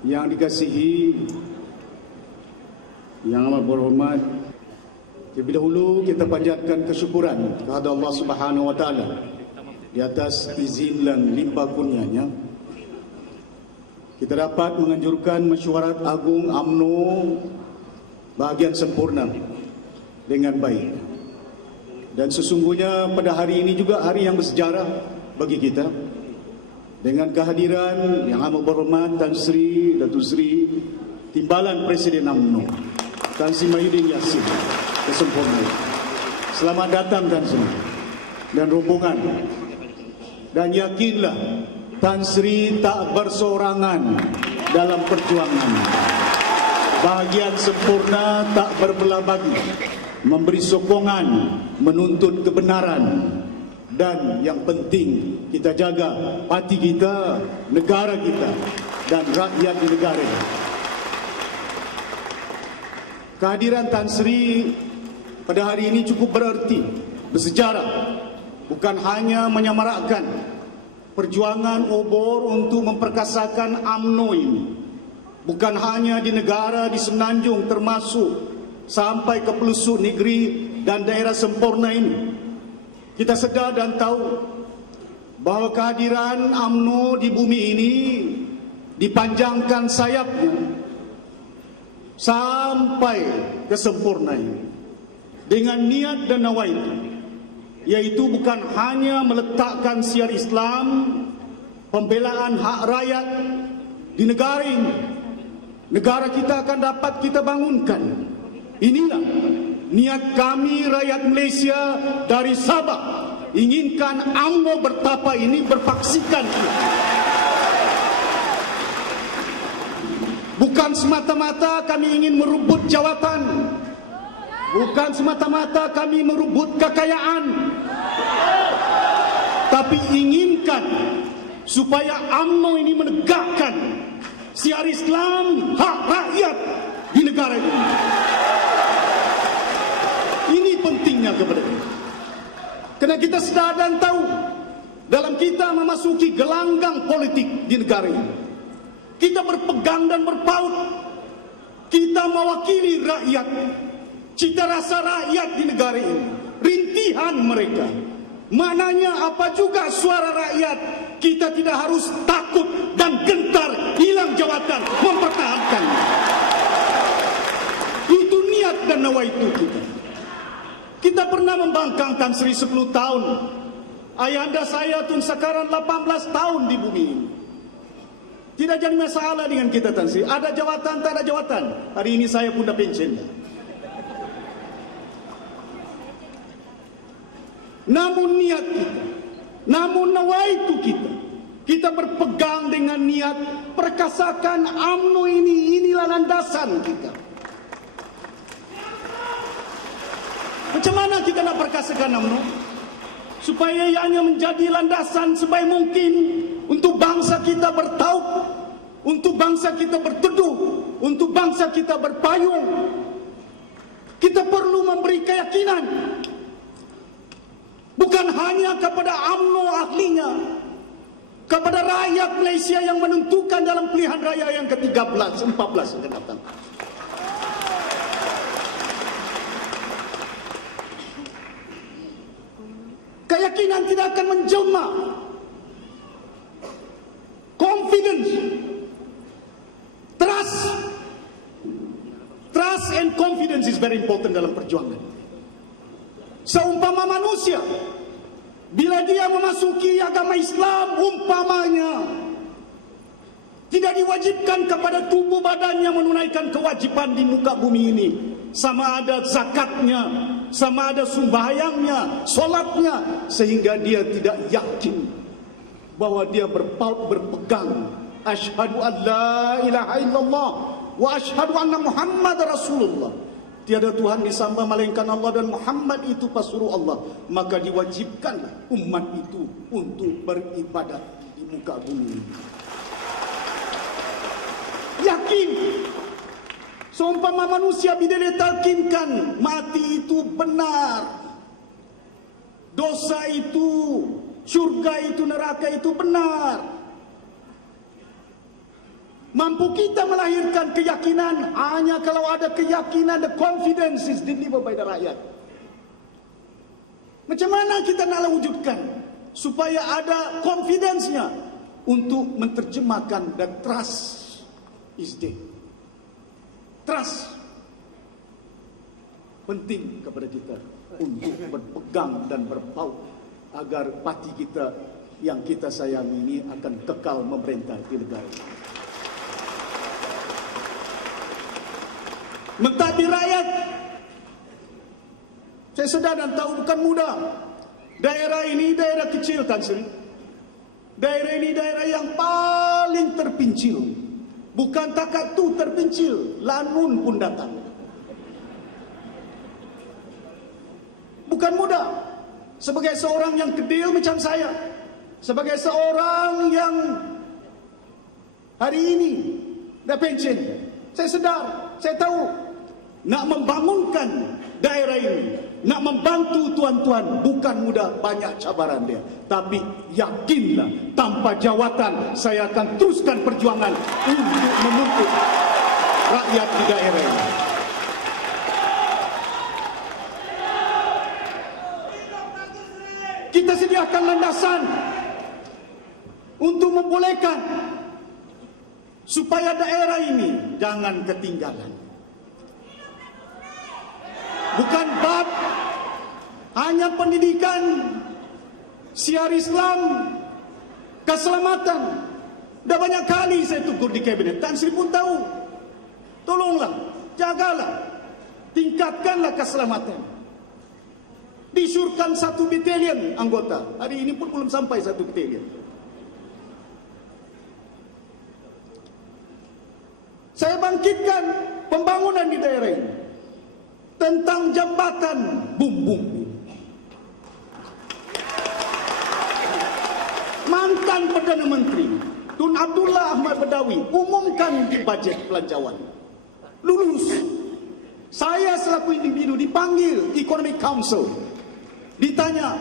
Yang dikasihi, yang amat berhormat, terlebih dahulu kita panjatkan kesyukuran kepada Allah Subhanahu wa taala di atas izin dan limpah kurnia-Nya. Kita dapat menganjurkan mesyuarat agung UMNO bahagian sempurna dengan baik. Dan sesungguhnya pada hari ini juga hari yang bersejarah bagi kita, dengan kehadiran yang amat berhormat Tan Sri Datuk Sri Timbalan Presiden UMNO Tan Sri Mahyudin Yassin kesempurnaan. Selamat datang Tan Sri dan rombongan. Dan yakinlah Tan Sri tak bersorangan dalam perjuangan. Bahagian sempurna tak berbelah bagi, memberi sokongan, menuntut kebenaran, dan yang penting kita jaga parti kita, negara kita, dan rakyat di negara. Kehadiran Tan Sri pada hari ini cukup bererti, bersejarah. Bukan hanya menyamarakkan perjuangan obor untuk memperkasakan UMNO ini, bukan hanya di negara di Semenanjung termasuk sampai ke pelosok negeri dan daerah sempurna ini. Kita sedar dan tahu bahawa kehadiran UMNO di bumi ini dipanjangkan sayapnya sampai ke sempurna ini dengan niat dan nawaitu, yaitu bukan hanya meletakkan siar Islam, pembelaan hak rakyat di negara ini. Negara kita akan dapat kita bangunkan. Inilah niat kami rakyat Malaysia dari Sabah, inginkan UMNO bertapa ini berpaksikan. Bukan semata-mata kami ingin merebut jawatan, bukan semata-mata kami merebut kekayaan, tapi inginkan supaya UMNO ini menegakkan siar Islam, hak rakyat di negara ini. Ini pentingnya kepada kita. Kerana kita sedar dan tahu dalam kita memasuki gelanggang politik di negara ini, kita berpegang dan berpaut. Kita mewakili rakyat, cita rasa rakyat di negara ini, rintihan mereka. Maknanya apa juga suara rakyat, kita tidak harus takut dan gentar hilang jawatan, mempertahankan. Itu niat dan nawaitu kita. Kita pernah membangkang Tan Sri 10 tahun. Ayahanda saya Tun Sakaran 18 tahun di bumi ini. Tidak jadi masalah dengan kita Tan Sri. Ada jawatan, tak ada jawatan. Hari ini saya pun dah pensiun. Namun niat kita, namun nawaitu kita, kita berpegang dengan niat perkasakan UMNO ini. Inilah landasan kita. Macam mana kita nak perkasakan UMNO? Supaya ianya menjadi landasan sebaik mungkin untuk bangsa kita bertaut, untuk bangsa kita berteduh, untuk bangsa kita berpayung. Kita perlu memberi keyakinan, bukan hanya kepada UMNO ahlinya, kepada rakyat Malaysia yang menentukan dalam pilihan raya yang ke-13, 14 yang akan datang. Keyakinan tidak akan menjelma. Confidence, trust and confidence is very important dalam perjuangan. Seumpama manusia, bila dia memasuki agama Islam, umpamanya tidak diwajibkan kepada tubuh badannya menunaikan kewajipan di muka bumi ini, sama ada zakatnya, sama ada sembahyangnya, solatnya, sehingga dia tidak yakin bahawa dia berpegang asyhadu an la ilaha illallah wa asyhadu anna Muhammad Rasulullah. Tiada Tuhan disembah melainkan Allah dan Muhammad itu pasuruh Allah. Maka diwajibkanlah umat itu untuk beribadat di muka bumi. Yakin. Seumpama manusia bila ditalkinkan mati itu benar, dosa itu, syurga itu, neraka itu benar, Mampu kita melahirkan keyakinan hanya kalau ada keyakinan, the confidence is delivered by the rakyat. Macam mana kita nak wujudkan supaya ada confidence-nya untuk menerjemahkan the trust is there. Trust penting kepada kita untuk berpegang dan berpaut agar parti kita yang kita sayangi ini akan kekal memerintah di negara ini. Mentadbir rakyat, saya sedar dan tahu bukan mudah. Daerah ini daerah kecil, Tan Sri. Daerah ini daerah yang paling terpincil. Bukan takat tu terpincil, lanun pun datang. Bukan mudah. Sebagai seorang yang kedil macam saya, sebagai seorang yang hari ini dah pension, saya sedar, saya tahu nak membangunkan daerah ini, nak membantu tuan-tuan bukan mudah, banyak cabaran dia. Tapi yakinlah, tanpa jawatan saya akan teruskan perjuangan untuk menuntut rakyat di daerah ini. Kita sediakan landasan untuk membolehkan supaya daerah ini jangan ketinggalan. Bukan bab hanya pendidikan, siar Islam, keselamatan. Dah banyak kali saya tegur di kabinet. Tan Sri pun tahu. Tolonglah, jagalah, tingkatkanlah keselamatan. Disyurkan 1 batalion anggota. Hari ini pun belum sampai 1 batalion. Saya bangkitkan pembangunan di daerah ini. Tentang jambatan bumbung. Mantan Perdana Menteri Tun Abdullah Ahmad Badawi umumkan di bajet belanjawan. Lulus. Saya selaku individu dipanggil Economic Council. Ditanya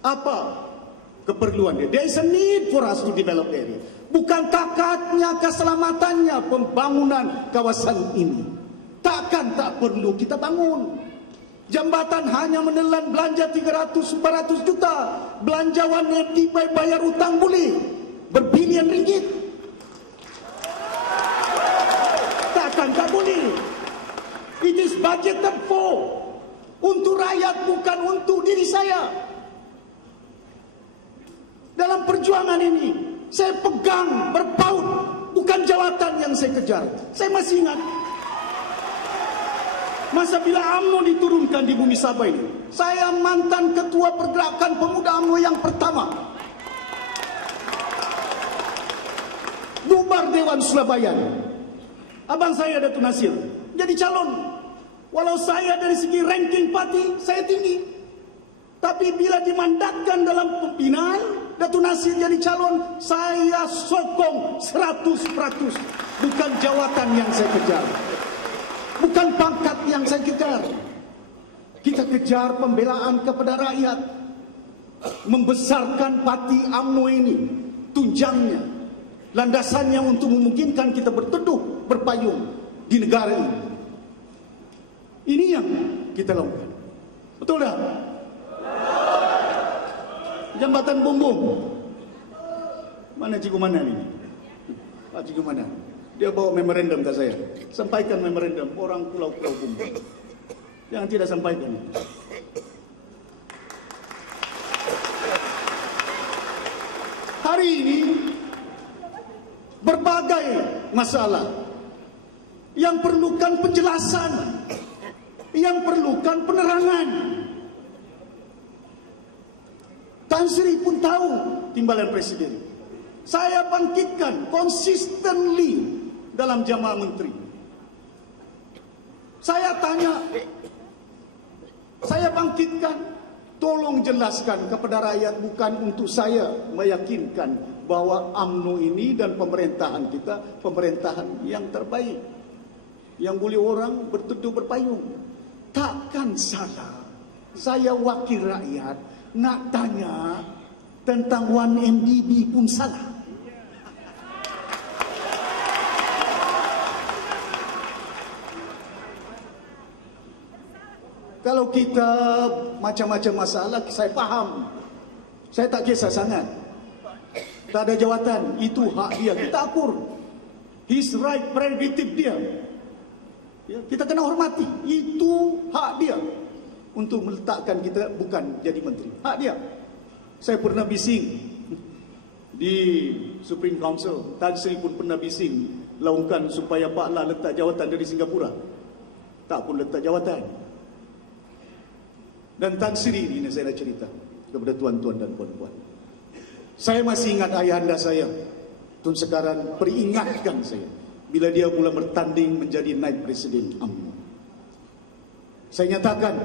apa keperluan dia. There is a need for us to develop area. Bukan takatnya, keselamatannya pembangunan kawasan ini. Takkan tak perlu kita bangun. Jambatan hanya menelan belanja 300-400 juta. Belanjawan FDI bayar utang boleh berbilion ringgit. Takkan tak boleh. It is budgeted for. Untuk rakyat, bukan untuk diri saya. Dalam perjuangan ini saya pegang, berpaut. Bukan jawatan yang saya kejar. Saya masih ingat masa bila UMNO diturunkan di bumi Sabah ini, saya mantan ketua pergerakan pemuda UMNO yang pertama. Bubar Dewan Surabaya. Abang saya Datuk Nasir jadi calon. Walau saya dari segi ranking parti saya tinggi, tapi bila dimandatkan dalam pembinaan Datuk Nasir jadi calon, saya sokong 100%. Bukan jawatan yang saya kejar, bukan pangkat yang saya kejar. Kita kejar pembelaan kepada rakyat, membesarkan parti UMNO ini, tunjangnya, landasannya untuk memungkinkan kita berteduh, berpayung di negara ini. Ini yang kita lakukan. Betul tak? Jambatan bumbung. Mana Cikgu Manan ini? Pak Cikgu Manan. Dia bawa memorandum ke saya. Sampaikan memorandum orang pulau-pulau bumbung. Jangan tidak sampaikan. Hari ini berbagai masalah yang perlukan penjelasan, yang perlukan penerangan. Tan Sri pun tahu timbalan Presiden. Saya bangkitkan consistently dalam jamaah menteri. Saya tanya, saya bangkitkan, tolong jelaskan kepada rakyat, bukan untuk saya meyakinkan bahwa UMNO ini dan pemerintahan kita pemerintahan yang terbaik, yang boleh orang berteduh berpayung. Takkan salah saya wakil rakyat nak tanya tentang 1MDB pun salah. Kalau kita macam-macam masalah, saya faham. Saya tak kisah sangat. Tak ada jawatan, itu hak dia. Kita akur. His right prerogative dia. Ya, kita kena hormati. Itu hak dia. Untuk meletakkan kita bukan jadi menteri. Hak dia. Saya pernah bising di Supreme Council. Tan Sri pun pernah bising laungkan supaya Pak La letak jawatan dari Singapura. Tak pun letak jawatan. Dan Tan Sri ini saya nak cerita kepada tuan-tuan dan puan-puan. Saya masih ingat ayahanda saya, Tun Sekaran, peringatkan saya bila dia mula bertanding menjadi naib presiden UMNO. Saya nyatakan,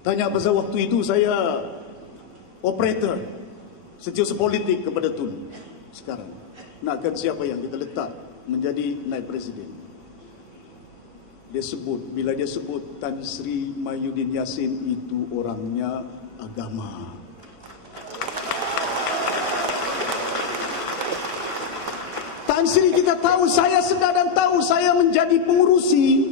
tanya pasal waktu itu saya operator setiausaha politik kepada Tun Sekaran. Nakkan siapa yang kita letak menjadi naib presiden. Dia sebut, bila dia sebut Tan Sri Mahyudin Yassin itu orangnya agama. Tan Sri kita tahu, saya sedar dan tahu saya menjadi pengurusi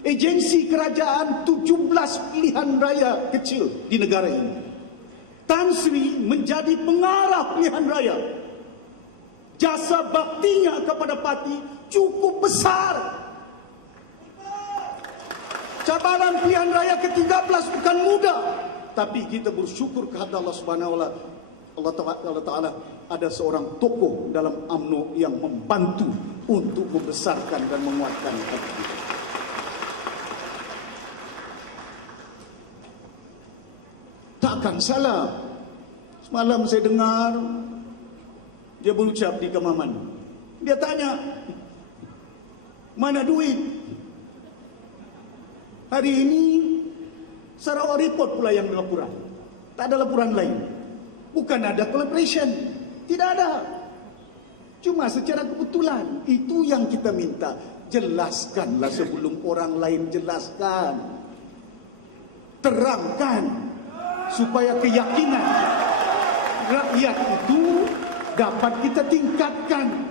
agensi kerajaan 17 pilihan raya kecil di negara ini. Tan Sri menjadi pengarah pilihan raya. Jasa baktinya kepada parti cukup besar. Cabaran pilihan raya ke-13 bukan mudah, tapi kita bersyukur kepada Allah Subhanahu wa Ta'ala ada seorang tokoh dalam UMNO yang membantu untuk membesarkan dan menguatkan parti kita. Takkan salah. Semalam saya dengar dia berucap di Kemaman. Dia tanya, mana duit? Hari ini Sarawak Report pula yang laporan. Tak ada laporan lain. Bukan ada collaboration. Tidak ada. Cuma secara kebetulan. Itu yang kita minta. Jelaskanlah sebelum orang lain jelaskan. Terangkan. Supaya keyakinan rakyat itu dapat kita tingkatkan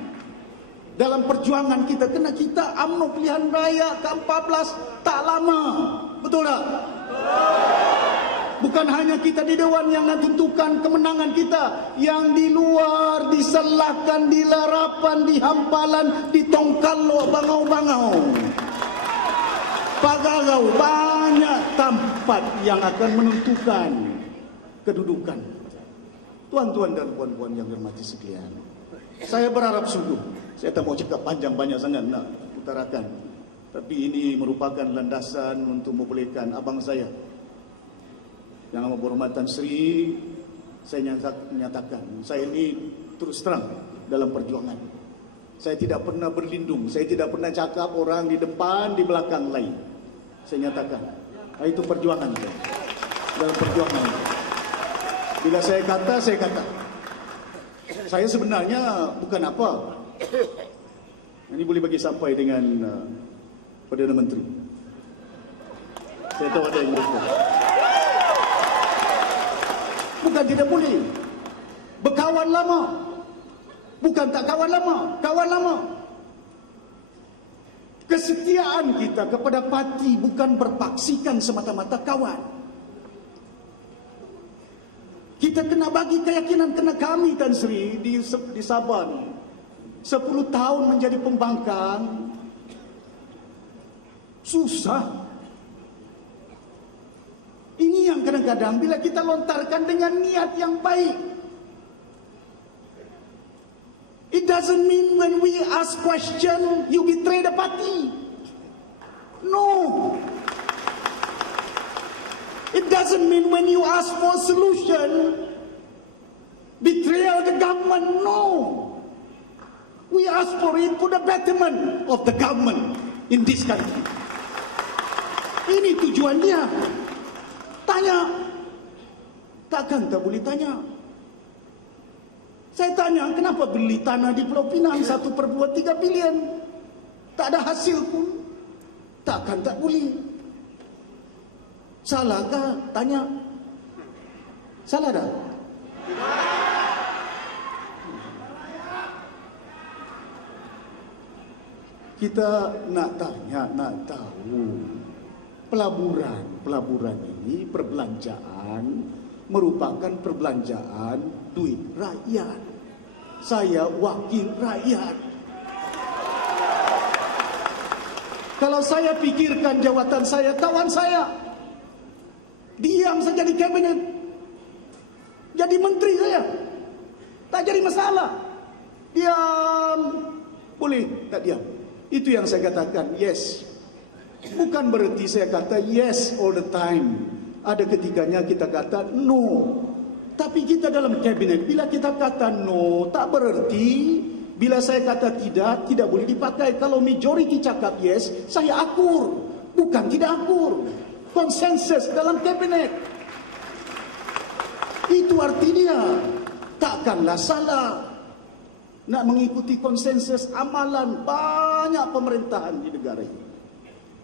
dalam perjuangan kita. Kena kita UMNO pilihan raya ke-14 tak lama. Betul tak? Bukan hanya kita di Dewan yang menentukan kemenangan kita. Yang di luar, di Selakan, di Larapan, di Hampalan, di Tongkalo, Bangau-Bangau, Pagagau, banyak tempat yang akan menentukan kedudukan. Tuan-tuan dan puan-puan yang hormati sekalian, saya berharap sungguh, saya tak mau cakap panjang banyak sangat nak utarakan, tapi ini merupakan landasan untuk membolehkan abang saya yang amat berhormatan Sri, saya nyatakan, saya ini terus terang dalam perjuangan. Saya tidak pernah berlindung, saya tidak pernah cakap orang di depan, di belakang lain. Saya nyatakan, itu perjuangan saya. Dalam perjuangan. Bila saya kata, saya kata. Saya sebenarnya bukan apa. Ini boleh bagi sampai dengan Perdana Menteri. Saya tahu ada yang merespon. Bukan tidak boleh. Berkawan lama. Bukan tak kawan lama. Kawan lama. Kesetiaan kita kepada parti bukan berpaksikan semata-mata kawan. Kita kena bagi keyakinan, kena kami Tan Sri di Sabah ni 10 tahun menjadi pembangkang susah. Ini yang kadang-kadang bila kita lontarkan dengan niat yang baik, it doesn't mean when we ask question you betray the party. No. It doesn't mean when you ask for a solution betrayal the government. No. We ask for it for the betterment of the government in this country. Ini tujuannya. Tanya. Takkan tak boleh tanya. Saya tanya, kenapa beli tanah di Pulau Pinang 1/3 bilion? Tak ada hasil pun. Takkan tak boleh. Salahkah? Tanya. Salah dah? Kita nak tanya, nak tahu pelaburan pelaburan ini perbelanjaan merupakan perbelanjaan duit rakyat. Saya wakil rakyat. Kalau saya pikirkan jawatan saya, kawan saya diam saja di kabinet, jadi menteri saya, tak jadi masalah. Diam, boleh tak diam. Itu yang saya katakan, yes. Bukan berarti saya kata yes all the time. Ada ketikanya kita kata no. Tapi kita dalam kabinet, bila kita kata no, tak berarti bila saya kata tidak, tidak boleh dipakai. Kalau majority cakap yes, saya akur. Bukan tidak akur. Konsensus dalam kabinet. Itu artinya takkanlah salah nak mengikuti konsensus amalan banyak pemerintahan di negara ini.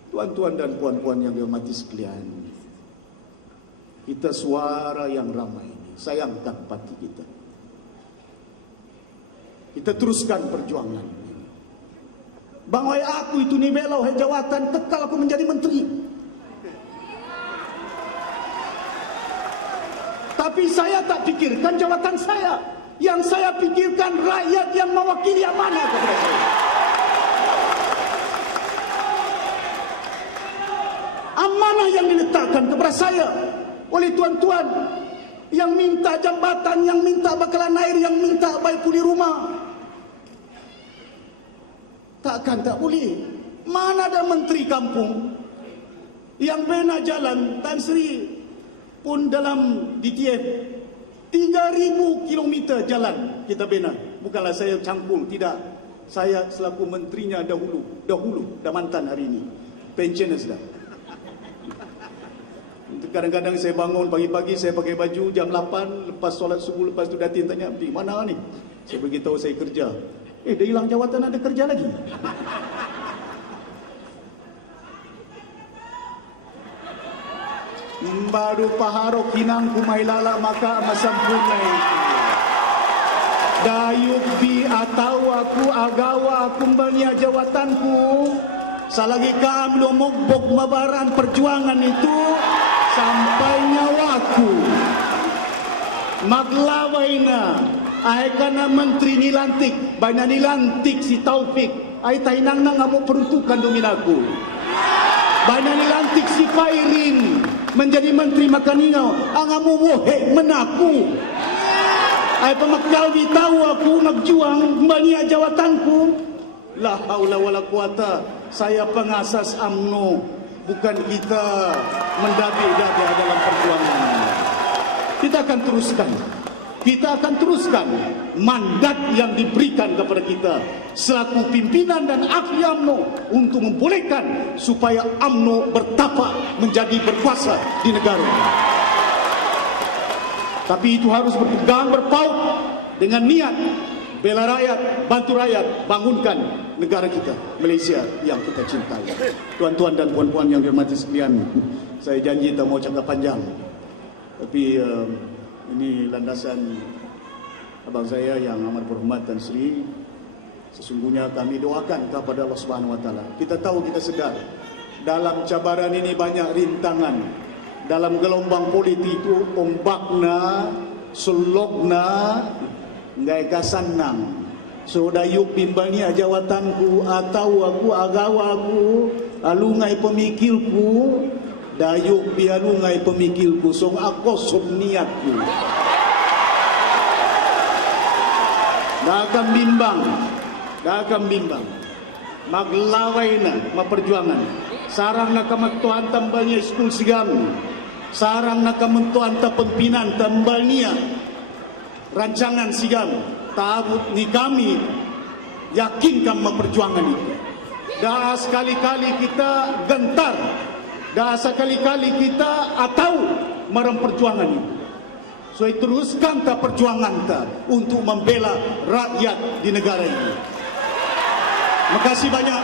Tuan-tuan dan puan-puan yang dihormati sekalian, kita suara yang ramai ini, sayangkan parti kita. Kita teruskan perjuangan ini. Bang wahai aku itu ni belau hai jawatan, kekal aku menjadi menteri. Tapi saya tak fikirkan jawatan saya. Yang saya pikirkan rakyat yang mewakili amanah kepada saya. Amanah yang diletakkan kepada saya oleh tuan-tuan yang minta jambatan, yang minta bakalan air, yang minta baik puli rumah. Takkan tak boleh. Mana ada menteri kampung yang bina jalan Tan Sri pun dalam DTF 3,000 kilometer jalan kita bina. Bukanlah saya cangkul, tidak. Saya selaku menterinya dahulu, dah mantan hari ini. Pensioners dah. Kadang-kadang saya bangun pagi-pagi, saya pakai baju jam 8, lepas solat subuh, lepas tu Datin tanya, "Di mana ni?" Saya beritahu saya kerja. Dah hilang jawatan, ada kerja lagi. Baru paharok hinang kumai lala maka masampuna itu. Dayuk bi atau aku agawa kumbania jawatanku. Salagi kami lomogbok mabaran perjuangan itu sampai nyawaku. Maglawaina ay kana menteri nilantik, banyak nilantik si Taufik. Ay tainang nang amo peruntukan dominaku. Banyak nilantik si Fairin menjadi menteri makaningau. Ang amo wohe menaku. Ay pemakawi tahu aku magjuang banyak jawatanku. La haula wala quwata. Saya pengasas UMNO, bukan kita mendabi-dabi dalam perjuangan. Kita akan teruskan mandat yang diberikan kepada kita selaku pimpinan dan ahli UMNO untuk membolehkan supaya UMNO bertapak menjadi berkuasa di negara. Tapi itu harus berpegang berpaut dengan niat bela rakyat, bantu rakyat, bangunkan negara kita, Malaysia yang kita cintai. Tuan-tuan dan puan-puan yang dihormati sekalian, saya janji tak mau cakap panjang. Tapi ini landasan abang saya yang amat berhormat Tan Sri. Sesungguhnya kami doakan kepada Allah Subhanahu Wa Taala. Kita tahu, kita sedar dalam cabaran ini banyak rintangan. Dalam gelombang politik itu ombakna, sulokna, ngai kasanang. So dayuk pimbania jawatanku atau aku agawaku, alungai pemikirku, dayuk bialungai pemikirku, so aku sob niatku. Dah akan bimbang. Maglawaina maperjuangan. Sarang nak kementuan tambalnya skul sigam. Sarang nak kementuan pemimpinan tambalnya rancangan sigam. Tabut ni kami yakinkan memperjuangan itu. Dah sekali-kali kita gentar. Dah sekali-kali kita atau merem perjuangan itu. So teruskan ta perjuangan ta untuk membela rakyat di negara ini. Makasih banyak.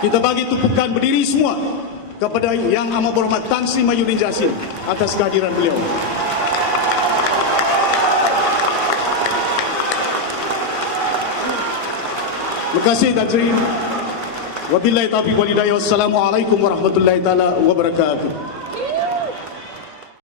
Kita bagi tumpukan berdiri semua kepada Yang Amat Berhormat Tan Sri Mahyudin Jassin atas kehadiran beliau. Terima kasih Tan Sri. Wabillahi taufiq wal hidayah. Wassalamualaikum warahmatullahi taala wabarakatuh.